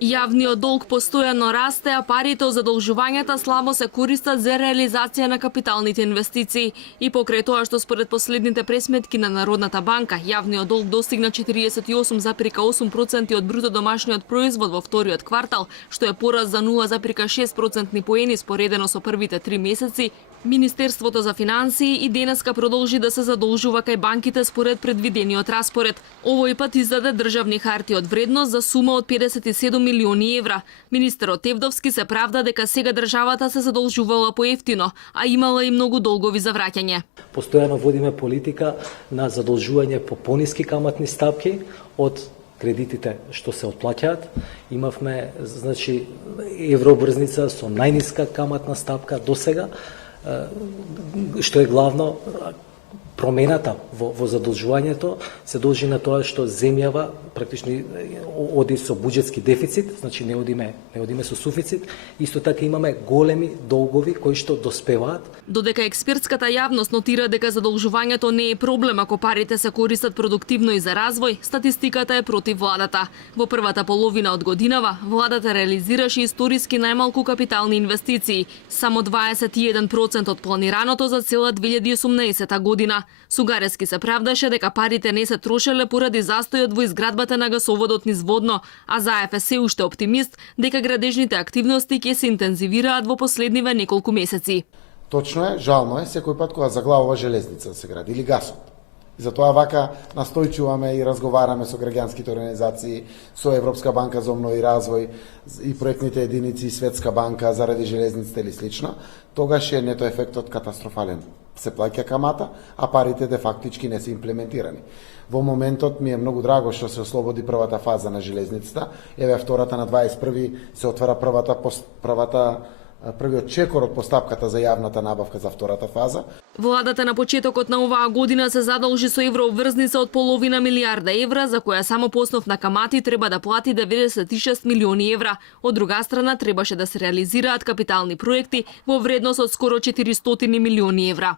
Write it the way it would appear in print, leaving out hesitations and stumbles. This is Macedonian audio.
Јавниот долг постојано расте, а парите од задолжувањата слабо се користат за реализација на капиталните инвестиции. И покрај тоа што според последните пресметки на Народната банка, јавниот долг достигна 48,8% од бруто домашниот производ во вториот квартал, што е пораст за 0,6% поени споредено со првите 3 месеци, Министерството за финансии и денеска продолжи да се задолжува кај банките според предвидениот распоред. Овој пат издаде државни харти од вредност за сума од 57 милиони евра. Министерот Тевдовски се правда дека сега државата се задолжувала поевтино, а имала и многу долгови за враќање. Постојано водиме политика на задолжување по пониски каматни стапки од кредитите што се отплаќаат. Имавме еврообрзница со најниска каматна стапка досега, што е главно промената во задолжувањето се должи на тоа што земјава практично оди со буџетски дефицит, значи не одиме со суфицит, исто така имаме големи долгови кои што доспеваат. Додека експертската јавност нотира дека задолжувањето не е проблем ако парите се користат продуктивно и за развој, статистиката е против владата. Во првата половина од годинава, владата реализираше историски најмалку капитални инвестиции, само 21% од планираното за цела 2018 година. Сугарески се правдаше дека парите не се трошеле поради застојот во изградбата на гасоводот низ Водно, а Заев е се уште оптимист дека градежните активности ќе се интензивираат во последниве неколку месеци. Точно е, жално е секој пат кога заглавува железница се гради или гасот. И затоа вака настојчуваме и разговараме со граѓанските организации, со Европска банка за обнова и развој и проектните единици и Светска банка заради железниците или слично, тогаш е нето ефектот катастрофален. Се плаќа камата, а парите де фактички не се имплементирани. Во моментот ми е многу драго што се ослободи првата фаза на железницата. Еве втората на 21 се отвара првиот чекор од постапката за јавната набавка за втората фаза. Владата на почетокот на оваа година се задолжи со еврообврзница од половина милијарда евра, за која само по основ на камати треба да плати 96 милиони евра. Од друга страна, требаше да се реализираат капитални проекти во вредност од скоро 400 милиони евра.